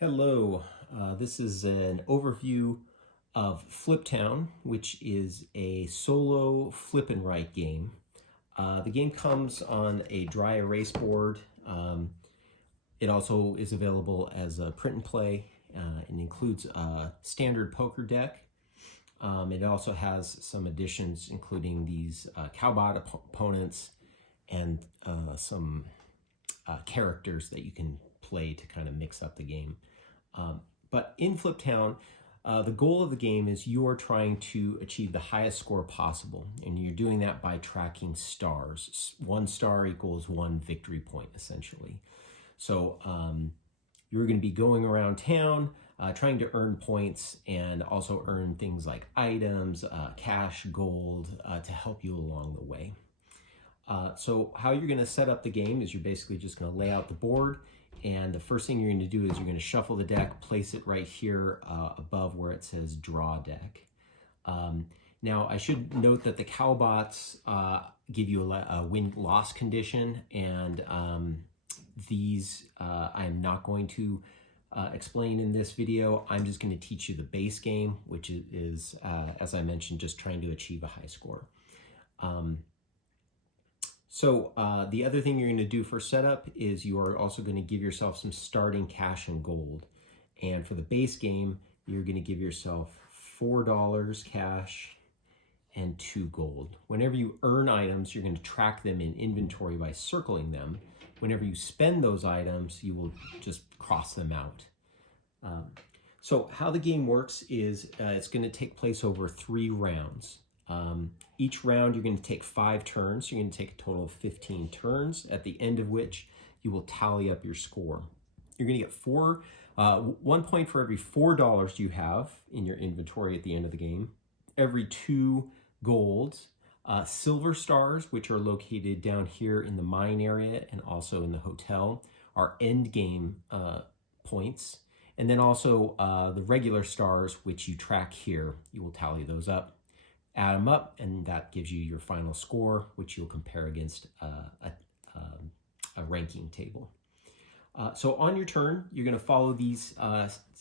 Hello, this is an overview of Fliptown, which is a solo flip and write game. The game comes on a dry erase board. It also is available as a print and play and includes a standard poker deck. It also has some additions, including these cowbot opponents and some characters that you can play to kind of mix up the game. But in Fliptown, the goal of the game is you are trying to achieve the highest score possible, and you're doing that by tracking stars. 1 star equals 1 victory point, essentially. So you're going to be going around town trying to earn points and also earn things like items, cash, gold to help you along the way. So how you're going to set up the game is you're basically just going to lay out the board, and the first thing you're going to do is you're going to shuffle the deck, place it right here above where it says draw deck. Now I should note that the cowbots give you a win-loss condition, and these I'm not going to explain in this video. I'm just going to teach you the base game, which is as I mentioned, just trying to achieve a high score. So the other thing you're going to do for setup is you are also going to give yourself some starting cash and gold. And for the base game, you're going to give yourself $4 cash and 2 gold. Whenever you earn items, you're going to track them in inventory by circling them. Whenever you spend those items, you will just cross them out. So how the game works is it's going to take place over 3 rounds. Each round you're going to take 5 turns. You're going to take a total of 15 turns, at the end of which you will tally up your score. You're going to get 1 point for every $4 you have in your inventory at the end of the game, every 2 golds, silver stars, which are located down here in the mine area and also in the hotel, are end game points. And then also the regular stars, which you track here, you will tally those up, add them up, and that gives you your final score, which you'll compare against a ranking table. So on your turn, you're going to follow these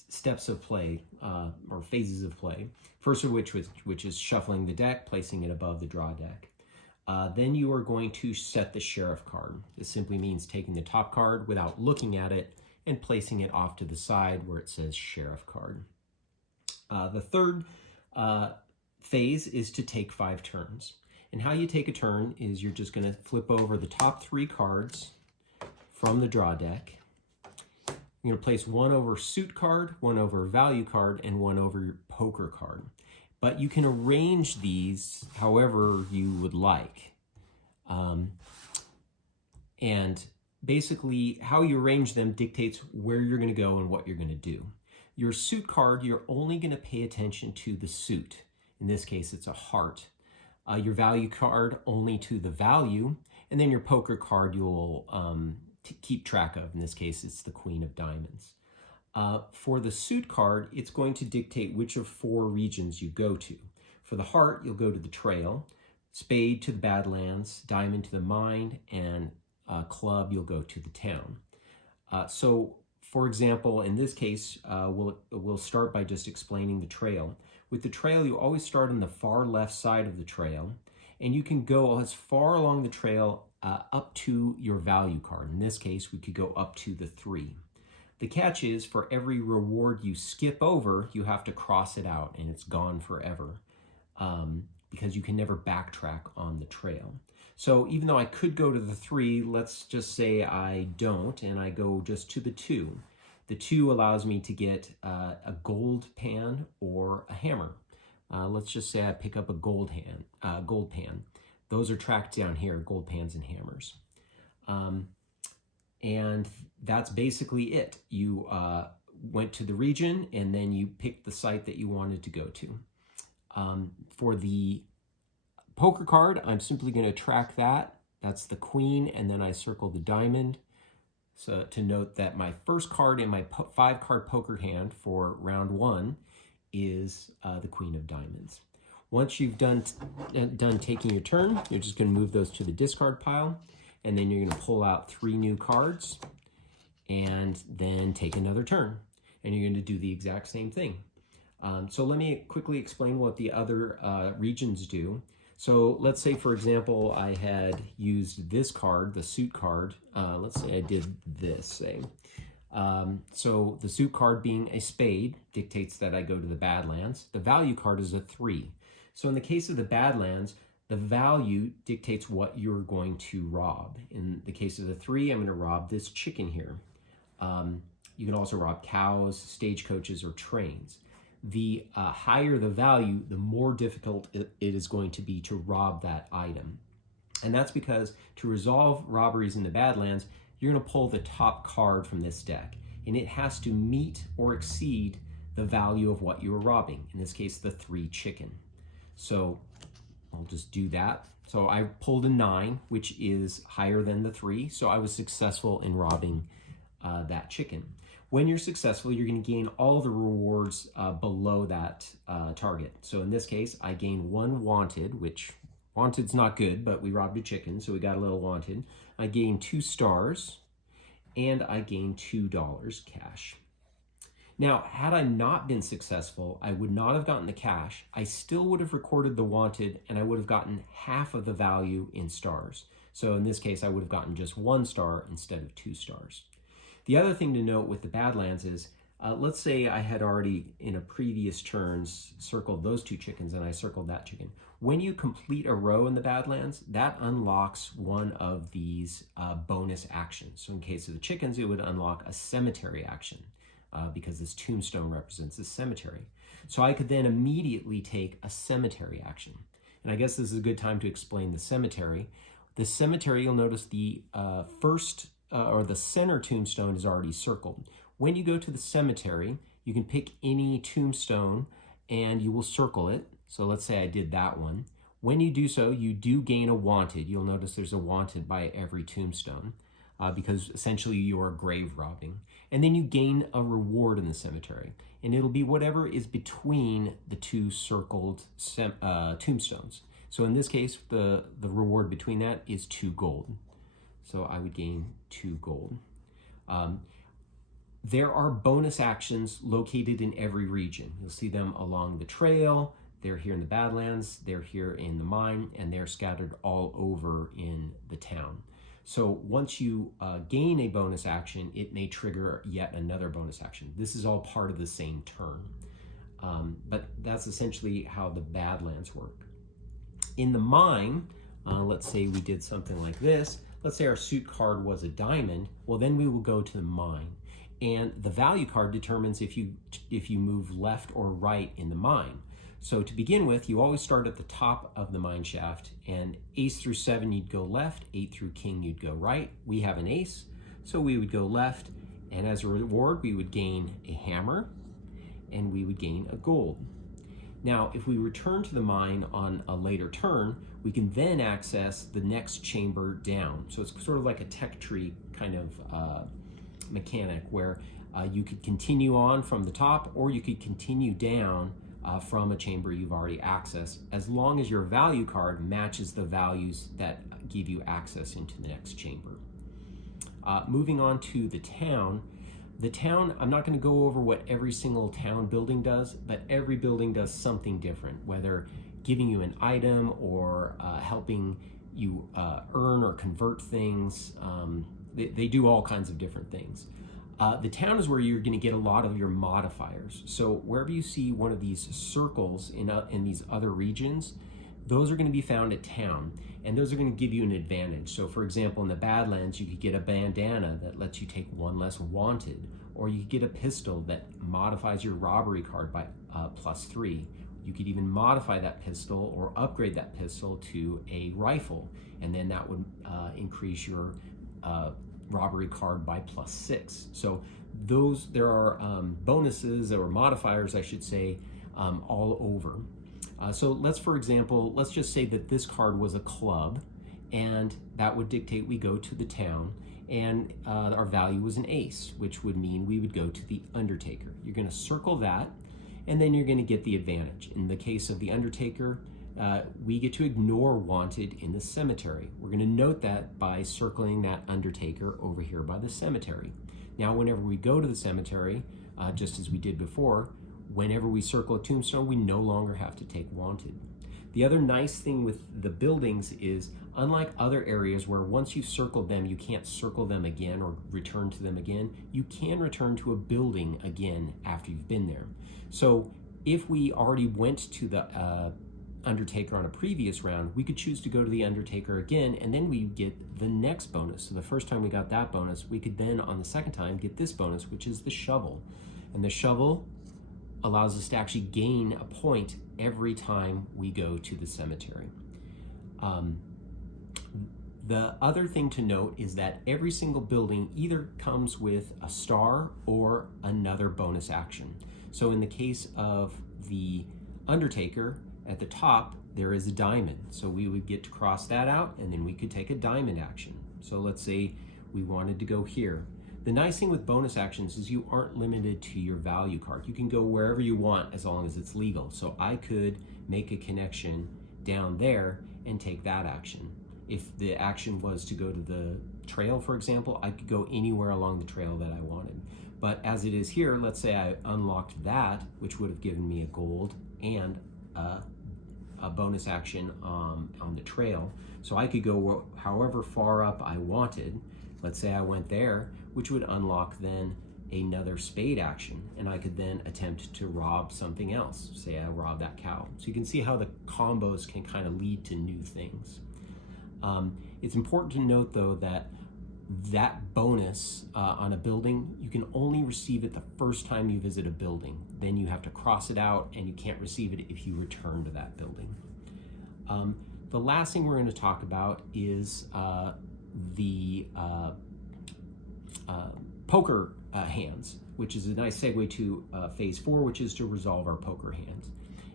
steps of play, or phases of play. First of which is shuffling the deck, placing it above the draw deck. Then you are going to set the sheriff card. This simply means taking the top card without looking at it and placing it off to the side where it says sheriff card. The third phase is to take 5 turns. And how you take a turn is you're just going to flip over the top 3 cards from the draw deck. You're going to place 1 over suit card, 1 over value card, and 1 over your poker card. But you can arrange these however you would like. And basically how you arrange them dictates where you're going to go and what you're going to do. Your suit card, you're only going to pay attention to the suit. In this case, it's a heart. Your value card only to the value, and then your poker card you'll keep track of. In this case, it's the Queen of Diamonds. For the suit card, it's going to dictate which of 4 regions you go to. For the heart, you'll go to the trail, spade to the Badlands, diamond to the mine, and club, you'll go to the town. So, for example, in this case, we'll start by just explaining the trail. With the trail, you always start on the far left side of the trail, and you can go as far along the trail up to your value card. In this case, we could go up to the 3. The catch is, for every reward you skip over, you have to cross it out, and it's gone forever, because you can never backtrack on the trail. So even though I could go to the 3, let's just say I don't, and I go just to the 2. The 2 allows me to get a gold pan or a hammer. Let's just say I pick up a gold pan. Those are tracked down here, gold pans and hammers. And that's basically it. You went to the region, and then you picked the site that you wanted to go to. For the poker card, I'm simply going to track that. That's the queen, and then I circle the diamond. So to note that my first card in my 5-card poker hand for round 1 is the Queen of Diamonds. Once you've done taking your turn, you're just going to move those to the discard pile, and then you're going to pull out 3 new cards and then take another turn. and you're going to do the exact same thing. So let me quickly explain what the other regions do. So let's say, for example, I had used this card, the suit card. Let's say I did this, say. So the suit card being a spade dictates that I go to the Badlands. The value card is a 3. So in the case of the Badlands, the value dictates what you're going to rob. In the case of the 3, I'm going to rob this chicken here. You can also rob cows, stagecoaches, or trains. The higher the value, the more difficult it is going to be to rob that item. And that's because to resolve robberies in the Badlands, you're going to pull the top card from this deck, and it has to meet or exceed the value of what you were robbing, in this case, the 3 chicken. So I'll just do that. So I pulled a 9, which is higher than the 3, so I was successful in robbing that chicken. When you're successful, you're going to gain all the rewards below that target. So in this case, I gain 1 wanted, which wanted's not good, but we robbed a chicken, so we got a little wanted. I gained 2 stars, and I gained $2 cash. Now, had I not been successful, I would not have gotten the cash. I still would have recorded the wanted, and I would have gotten half of the value in stars. So in this case, I would have gotten just 1 star instead of 2 stars. The other thing to note with the Badlands is, let's say I had already, in a previous turns, circled those 2 chickens and I circled that chicken. When you complete a row in the Badlands, that unlocks one of these bonus actions. So in case of the chickens, it would unlock a cemetery action because this tombstone represents a cemetery. So I could then immediately take a cemetery action. And I guess this is a good time to explain the cemetery. The cemetery, you'll notice the the center tombstone is already circled. When you go to the cemetery, you can pick any tombstone and you will circle it. So let's say I did that one. When you do so, you do gain a wanted. You'll notice there's a wanted by every tombstone because essentially you are grave robbing. And then you gain a reward in the cemetery. And it'll be whatever is between the 2 circled tombstones. So in this case, the reward between that is 2 gold. So I would gain 2 gold. There are bonus actions located in every region. You'll see them along the trail. They're here in the Badlands, they're here in the mine, and they're scattered all over in the town. So once you gain a bonus action, it may trigger yet another bonus action. This is all part of the same turn. But that's essentially how the Badlands work. In the mine, let's say we did something like this. Let's say our suit card was a diamond. Well, then we will go to the mine. And the value card determines if you move left or right in the mine. So to begin with, you always start at the top of the mine shaft, and ace through 7, you'd go left, 8 through king, you'd go right. We have an ace, so we would go left, and as a reward, we would gain a hammer, and we would gain a gold. Now, if we return to the mine on a later turn, we can then access the next chamber down. So it's sort of like a tech tree kind of mechanic where you could continue on from the top, or you could continue down from a chamber you've already accessed, as long as your value card matches the values that give you access into the next chamber. Moving on to the town, I'm not going to go over what every single town building does, but every building does something different, whether giving you an item or helping you earn or convert things. They do all kinds of different things. The town is where you're going to get a lot of your modifiers. So wherever you see one of these circles in these other regions, those are going to be found at town, and those are going to give you an advantage. So for example, in the Badlands, you could get a bandana that lets you take 1 less wanted, or you could get a pistol that modifies your robbery card by +3. You could even modify that pistol or upgrade that pistol to a rifle, and then that would increase your robbery card by +6. So there are bonuses or modifiers, I should say, all over. So for example, let's just say that this card was a club, and that would dictate we go to the town, and our value was an ace, which would mean we would go to the Undertaker. You're going to circle that, and then you're going to get the advantage. In the case of the Undertaker, we get to ignore wanted in the cemetery. We're going to note that by circling that Undertaker over here by the cemetery. Now, whenever we go to the cemetery, just as we did before, whenever we circle a tombstone, we no longer have to take wanted. The other nice thing with the buildings is, unlike other areas where once you've circled them, you can't circle them again or return to them again, you can return to a building again after you've been there. So if we already went to the Undertaker on a previous round, we could choose to go to the Undertaker again, and then we get the next bonus. So the first time we got that bonus, we could then on the second time get this bonus, which is the shovel. And the shovel allows us to actually gain a point every time we go to the cemetery. The other thing to note is that every single building either comes with a star or another bonus action. So in the case of the Undertaker, at the top, there is a diamond. So we would get to cross that out, and then we could take a diamond action. So let's say we wanted to go here. The nice thing with bonus actions is you aren't limited to your value card. You can go wherever you want as long as it's legal. So I could make a connection down there and take that action. If the action was to go to the trail, for example, I could go anywhere along the trail that I wanted. But as it is here, let's say I unlocked that, which would have given me a gold and a bonus action on the trail. So I could go however far up I wanted. Let's say I went there, which would unlock then another spade action, and I could then attempt to rob something else. Say I rob that cow. So you can see how the combos can kind of lead to new things. It's important to note though that that bonus on a building, you can only receive it the first time you visit a building. Then you have to cross it out, and you can't receive it if you return to that building. The last thing we're going to talk about is the poker hands, which is a nice segue to phase 4, which is to resolve our poker hands.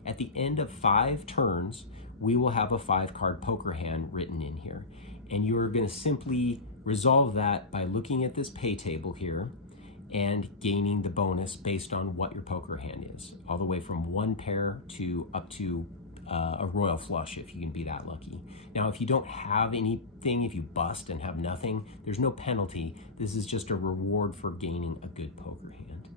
At the end of 5 turns, we will have a 5-card poker hand written in here. And you're going to simply resolve that by looking at this pay table here and gaining the bonus based on what your poker hand is, all the way from 1 pair to up to a royal flush if you can be that lucky. Now, if you don't have anything, if you bust and have nothing, there's no penalty. This is just a reward for gaining a good poker hand.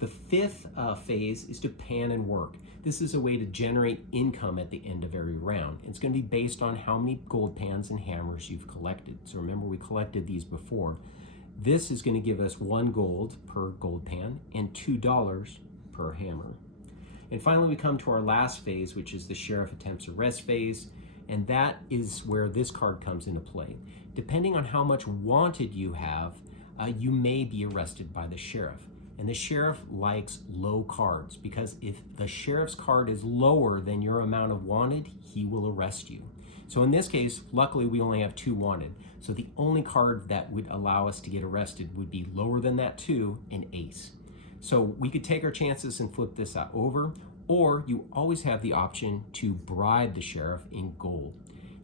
The 5th phase is to pan and work. This is a way to generate income at the end of every round. It's going to be based on how many gold pans and hammers you've collected. So remember, we collected these before. This is going to give us 1 gold per gold pan and $2 per hammer. And finally, we come to our last phase, which is the Sheriff Attempts Arrest phase, and that is where this card comes into play. Depending on how much wanted you have, you may be arrested by the sheriff. And the sheriff likes low cards, because if the sheriff's card is lower than your amount of wanted, he will arrest you. So in this case, luckily we only have 2 wanted. So the only card that would allow us to get arrested would be lower than that 2, an ace. So we could take our chances and flip this over, or you always have the option to bribe the sheriff in gold.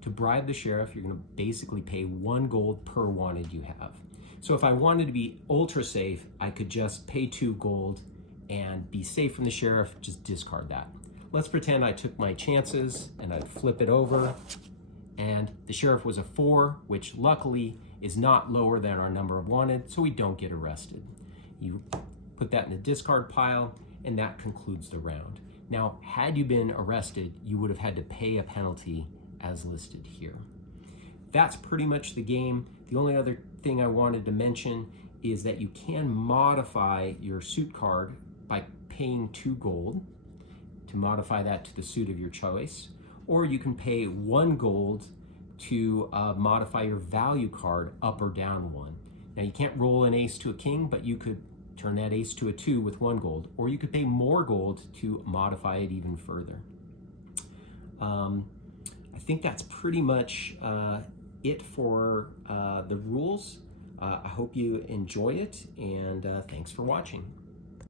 To bribe the sheriff, you're going to basically pay 1 gold per wanted you have. So if I wanted to be ultra safe, I could just pay 2 gold and be safe from the sheriff, just discard that. Let's pretend I took my chances and I'd flip it over, and the sheriff was a 4, which luckily is not lower than our number of wanted, so we don't get arrested. You put that in the discard pile, and that concludes the round. Now, had you been arrested, you would have had to pay a penalty as listed here. That's pretty much the game. The only other thing I wanted to mention is that you can modify your suit card by paying 2 gold to modify that to the suit of your choice, or you can pay 1 gold to modify your value card up or down 1. Now, you can't roll an ace to a king, but you could turn that ace to a 2 with 1 gold, or you could pay more gold to modify it even further. I think that's pretty much it for the rules. I hope you enjoy it, and thanks for watching.